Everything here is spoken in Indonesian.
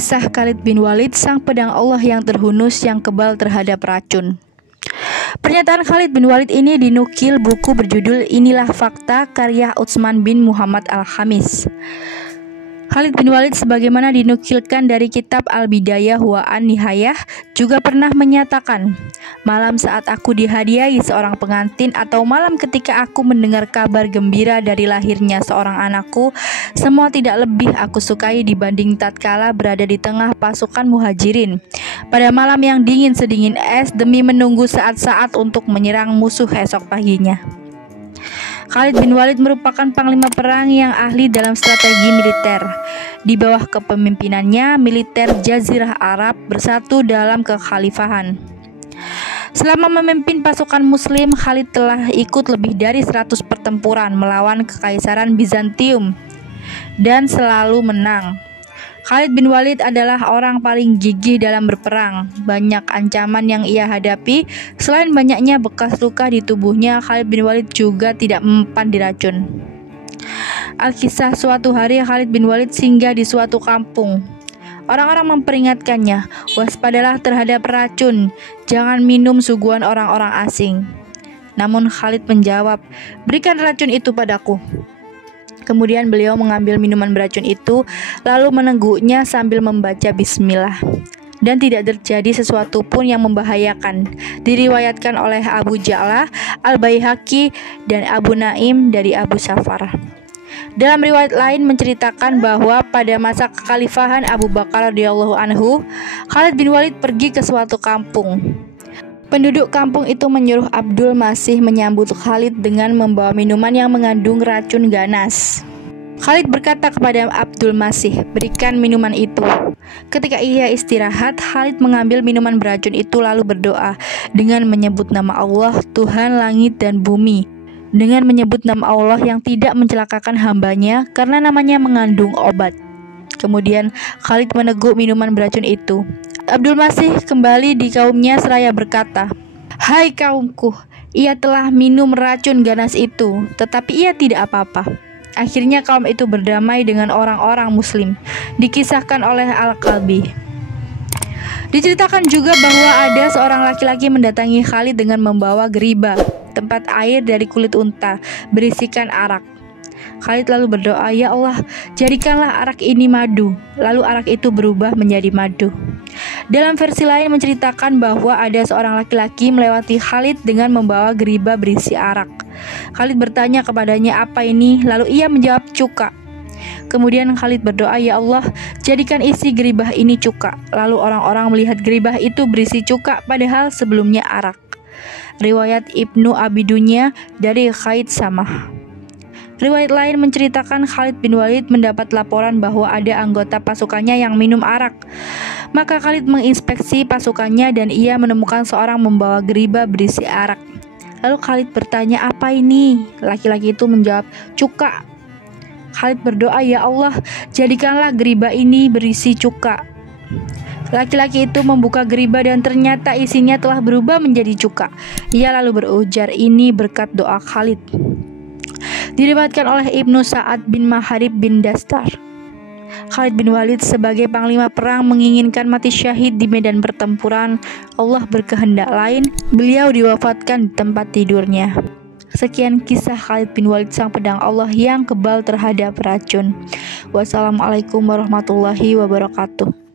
Kisah Khalid bin Walid, sang pedang Allah yang terhunus yang kebal terhadap racun. Pernyataan Khalid bin Walid ini dinukil buku berjudul Inilah Fakta karya Utsman bin Muhammad Al-Khamis. Khalid bin Walid sebagaimana dinukilkan dari kitab Al-Bidayah wa An-Nihayah juga pernah menyatakan, malam saat aku dihadiahi seorang pengantin atau malam ketika aku mendengar kabar gembira dari lahirnya seorang anakku, semua tidak lebih aku sukai dibanding tatkala berada di tengah pasukan muhajirin pada malam yang dingin sedingin es demi menunggu saat-saat untuk menyerang musuh esok paginya. Khalid bin Walid merupakan panglima perang yang ahli dalam strategi militer. Di bawah kepemimpinannya, militer Jazirah Arab bersatu dalam kekhalifahan. Selama memimpin pasukan muslim, Khalid telah ikut lebih dari 100 pertempuran melawan kekaisaran Bizantium dan selalu menang. Khalid bin Walid adalah orang paling gigih dalam berperang. Banyak ancaman yang ia hadapi. Selain banyaknya bekas luka di tubuhnya, Khalid bin Walid juga tidak mempan diracun. Alkisah, suatu hari Khalid bin Walid singgah di suatu kampung. Orang-orang memperingatkannya, waspadalah terhadap racun, jangan minum suguhan orang-orang asing. Namun Khalid menjawab, berikan racun itu padaku. Kemudian beliau mengambil minuman beracun itu, lalu menengguknya sambil membaca bismillah. Dan tidak terjadi sesuatu pun yang membahayakan. Diriwayatkan oleh Abu Ja'lah, Al-Baihaqi, dan Abu Naim dari Abu Safar. Dalam riwayat lain menceritakan bahwa pada masa kekhalifahan Abu Bakar radhiyallahu anhu, Khalid bin Walid pergi ke suatu kampung. Penduduk kampung itu menyuruh Abdul Masih menyambut Khalid dengan membawa minuman yang mengandung racun ganas. Khalid berkata kepada Abdul Masih, berikan minuman itu. Ketika ia istirahat, Khalid mengambil minuman beracun itu lalu berdoa dengan menyebut nama Allah, Tuhan langit dan bumi, dengan menyebut nama Allah yang tidak mencelakakan hambanya karena namanya mengandung obat. Kemudian Khalid meneguk minuman beracun itu. Abdul Masih kembali di kaumnya seraya berkata, hai kaumku, ia telah minum racun ganas itu, tetapi ia tidak apa-apa. Akhirnya kaum itu berdamai dengan orang-orang muslim. Dikisahkan oleh Al-Kalbi. Diceritakan juga bahwa ada seorang laki-laki mendatangi Khalid dengan membawa geriba, tempat air dari kulit unta, berisikan arak. Khalid lalu berdoa, ya Allah, jadikanlah arak ini madu. Lalu arak itu berubah menjadi madu. Dalam versi lain menceritakan bahwa ada seorang laki-laki melewati Khalid dengan membawa geriba berisi arak. Khalid bertanya kepadanya, apa ini? Lalu ia menjawab, cuka. Kemudian Khalid berdoa, ya Allah, jadikan isi geribah ini cuka. Lalu orang-orang melihat geribah itu berisi cuka padahal sebelumnya arak. Riwayat Ibnu Abi Dunya dari Khaid Samah. Riwayat lain menceritakan Khalid bin Walid mendapat laporan bahwa ada anggota pasukannya yang minum arak. Maka Khalid menginspeksi pasukannya dan ia menemukan seorang membawa geriba berisi arak. Lalu Khalid bertanya, apa ini? Laki-laki itu menjawab, cuka. Khalid berdoa, ya Allah, jadikanlah geriba ini berisi cuka. Laki-laki itu membuka geriba dan ternyata isinya telah berubah menjadi cuka. Ia lalu berujar, ini berkat doa Khalid. Diriwayatkan oleh Ibnu Sa'ad bin Maharib bin Dastar. Khalid bin Walid sebagai panglima perang menginginkan mati syahid di medan pertempuran. Allah berkehendak lain, beliau diwafatkan di tempat tidurnya. Sekian kisah Khalid bin Walid, sang pedang Allah yang kebal terhadap racun. Wassalamualaikum warahmatullahi wabarakatuh.